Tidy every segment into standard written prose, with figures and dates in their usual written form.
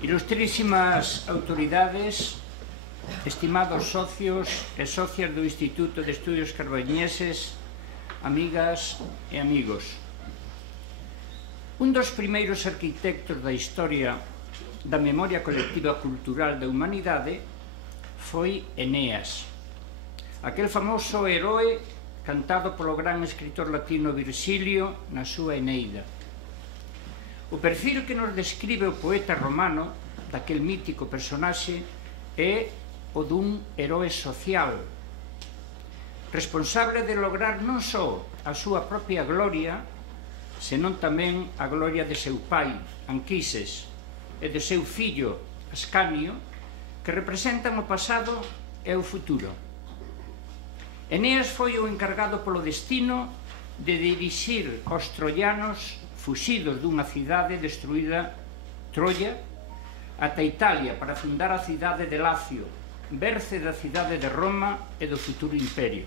Ilustrísimas autoridades, estimados socios e socias do Instituto de Estudios Carballiñeses, amigas e amigos. Un dos primeiros arquitectos da historia da memoria colectiva cultural da humanidade foi Eneas, aquel famoso heroe cantado polo gran escritor latino Virxilio na súa Eneida. O perfil que nos describe o poeta romano daquel mítico personaxe é o dun heroe social, responsable de lograr non só a súa propia gloria, senón tamén a gloria de seu pai, Anquises, e de seu fillo, Ascanio, que representan o pasado e o futuro. Eneas foi o encargado polo destino de dirixir aos troianos fuxidos dunha cidade destruída, Troia, ata Italia para fundar a cidade de Lacio, berce da cidade de Roma e do futuro imperio.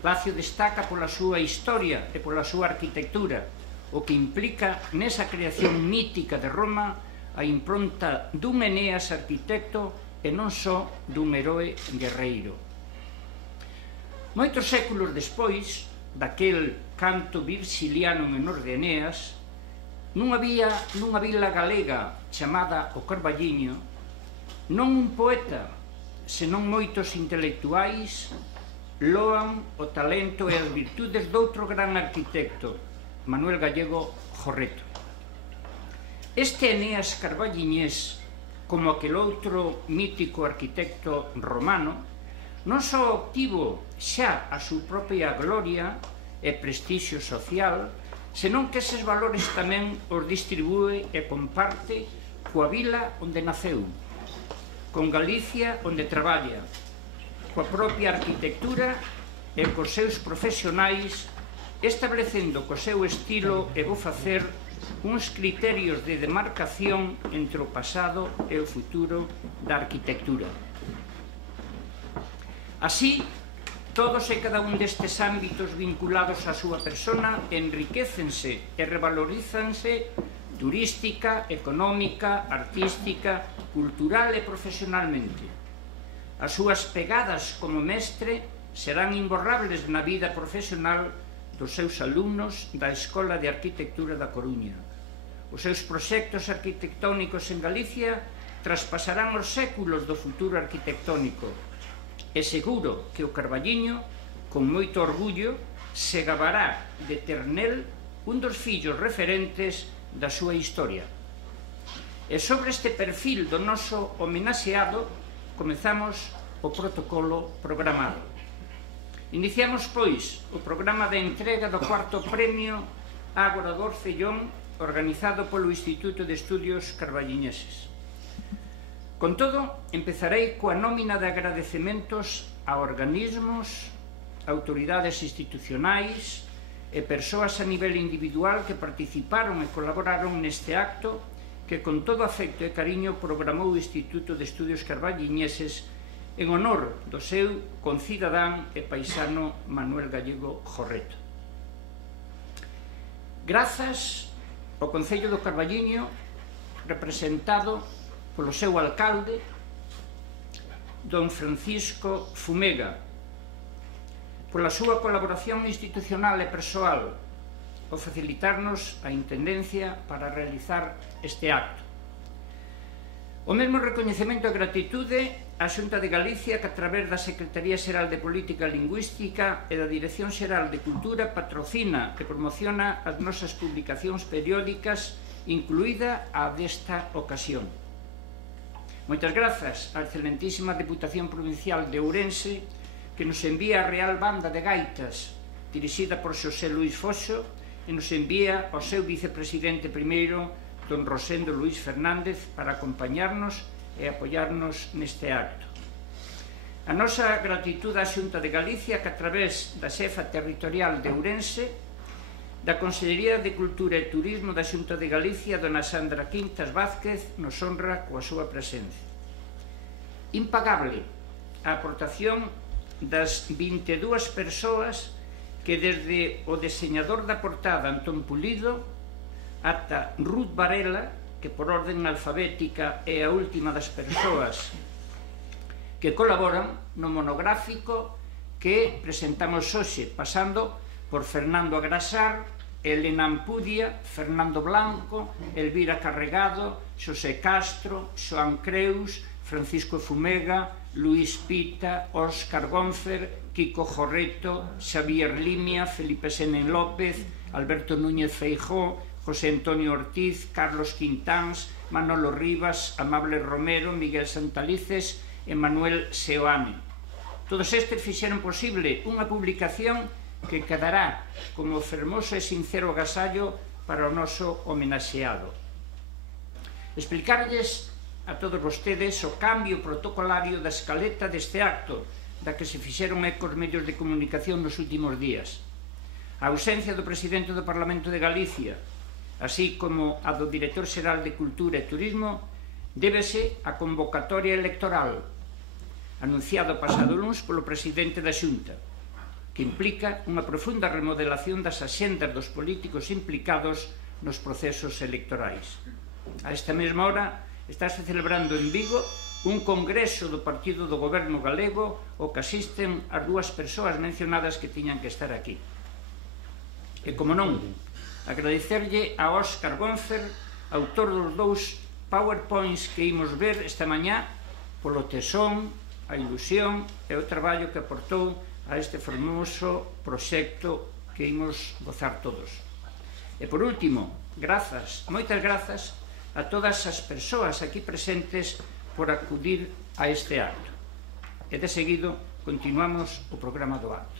Lacio destaca pola súa historia e pola súa arquitectura, o que implica nesa creación mítica de Roma a impronta dun Eneas arquitecto e non só dun heroe guerreiro. Moitos séculos despois daquel canto virxiliano menor de Eneas, nunha vila galega chamada o Carballiño, non un poeta, senón moitos intelectuais loan o talento e as virtudes doutro gran arquitecto, Manuel Gallego Jorreto. Este Eneas carballiñés, como aquel outro mítico arquitecto romano, non só obtivo xa a súa propia gloria e prestixio social, senón que eses valores tamén os distribúe e comparte coa vila onde naceu, con Galicia onde traballa, coa propia arquitectura e cos seus profesionais, establecendo co seu estilo e bo facer uns criterios de demarcación entre o pasado e o futuro da arquitectura. Así, todos e cada un destes ámbitos vinculados á súa persona enriquécense e revalorízanse turística, económica, artística, cultural e profesionalmente. As súas pegadas como mestre serán imborrables na vida profesional dos seus alumnos da Escola de Arquitectura da Coruña. Os seus proxectos arquitectónicos en Galicia traspasarán os séculos do futuro arquitectónico. É seguro que o Carballiño, con moito orgullo, se gabará de ter nel un dos fillos referentes da súa historia. E sobre este perfil do noso homenaxeado, comezamos o protocolo programado. Iniciamos, pois, o programa de entrega do cuarto premio Ágora do Orcellón, organizado polo Instituto de Estudios Carballiñeses. Con todo, empezarei coa nómina de agradecementos a organismos, autoridades institucionais e persoas a nivel individual que participaron e colaboraron neste acto que con todo afecto e cariño programou o Instituto de Estudios Carballiñeses en honor do seu concidadán e paisano Manuel Gallego Jorreto. Grazas ao Concello do Carballiño, representado polo seu alcalde, don Francisco Fumega, pola súa colaboración institucional e persoal, ao facilitarnos a intendencia para realizar este acto. O mesmo recoñecemento e gratitude á Xunta de Galicia, que a través da Secretaría Xeral de Política Lingüística e da Dirección Xeral de Cultura patrocina e promociona as nosas publicacións periódicas, incluída a desta ocasión. Moitas grazas á excelentísima Deputación Provincial de Ourense, que nos envía a Real Banda de Gaitas, dirixida por Xosé Luís Foxo, e nos envía ao seu vicepresidente primeiro, don Rosendo Luís Fernández, para acompañarnos e apoiarnos neste acto. A nosa gratitud á Xunta de Galicia, que a través da xefa territorial de Ourense, da Consellería de Cultura e Turismo da Xunta de Galicia, dona Sandra Quintas Vázquez, nos honra coa súa presencia. Impagable a aportación das 22 persoas que desde o deseñador da portada Antón Pulido ata Ruth Varela que por orden alfabética é a última das persoas que colaboran no monográfico que presentamos hoxe, pasando por Fernando Agrasar, Elena Ampudia, Fernando Blanco, Elvira Carregado, Xosé Castro, Xoán Creus, Francisco Fumega, Luís Pita, Óscar Gónfer, Kiko Jorreto, Xavier Limia, Felipe Senen López, Alberto Núñez Feijóo, José Antonio Ortiz, Carlos Quintáns, Manolo Rivas, Amable Romero, Miguel Santalices e Manuel Seoane. Todos estes fixeron posible unha publicación que quedará como fermoso e sincero agasallo para o noso homenaxeado. Explicarlles a todos vostedes o cambio protocolario da escaleta deste acto, da que se fixeron ecos medios de comunicación nos últimos días. A ausencia do presidente do Parlamento de Galicia, así como a do director xeral de Cultura e Turismo, débese á convocatoria electoral anunciado pasado luns polo presidente da Xunta, que implica unha profunda remodelación das axendas dos políticos implicados nos procesos electorais. A esta mesma hora estáse celebrando en Vigo un congreso do partido do goberno galego ao que asisten as dúas persoas mencionadas que tiñan que estar aquí. E, como non, agradecerlle a Óscar Gónfer, autor dos dous PowerPoints que imos ver esta mañá, polo tesón, a ilusión e o traballo que aportou a este fermoso proxecto que imos gozar todos. E por último, grazas, moitas grazas a todas as persoas aquí presentes por acudir a este acto. E de seguido continuamos o programa do acto.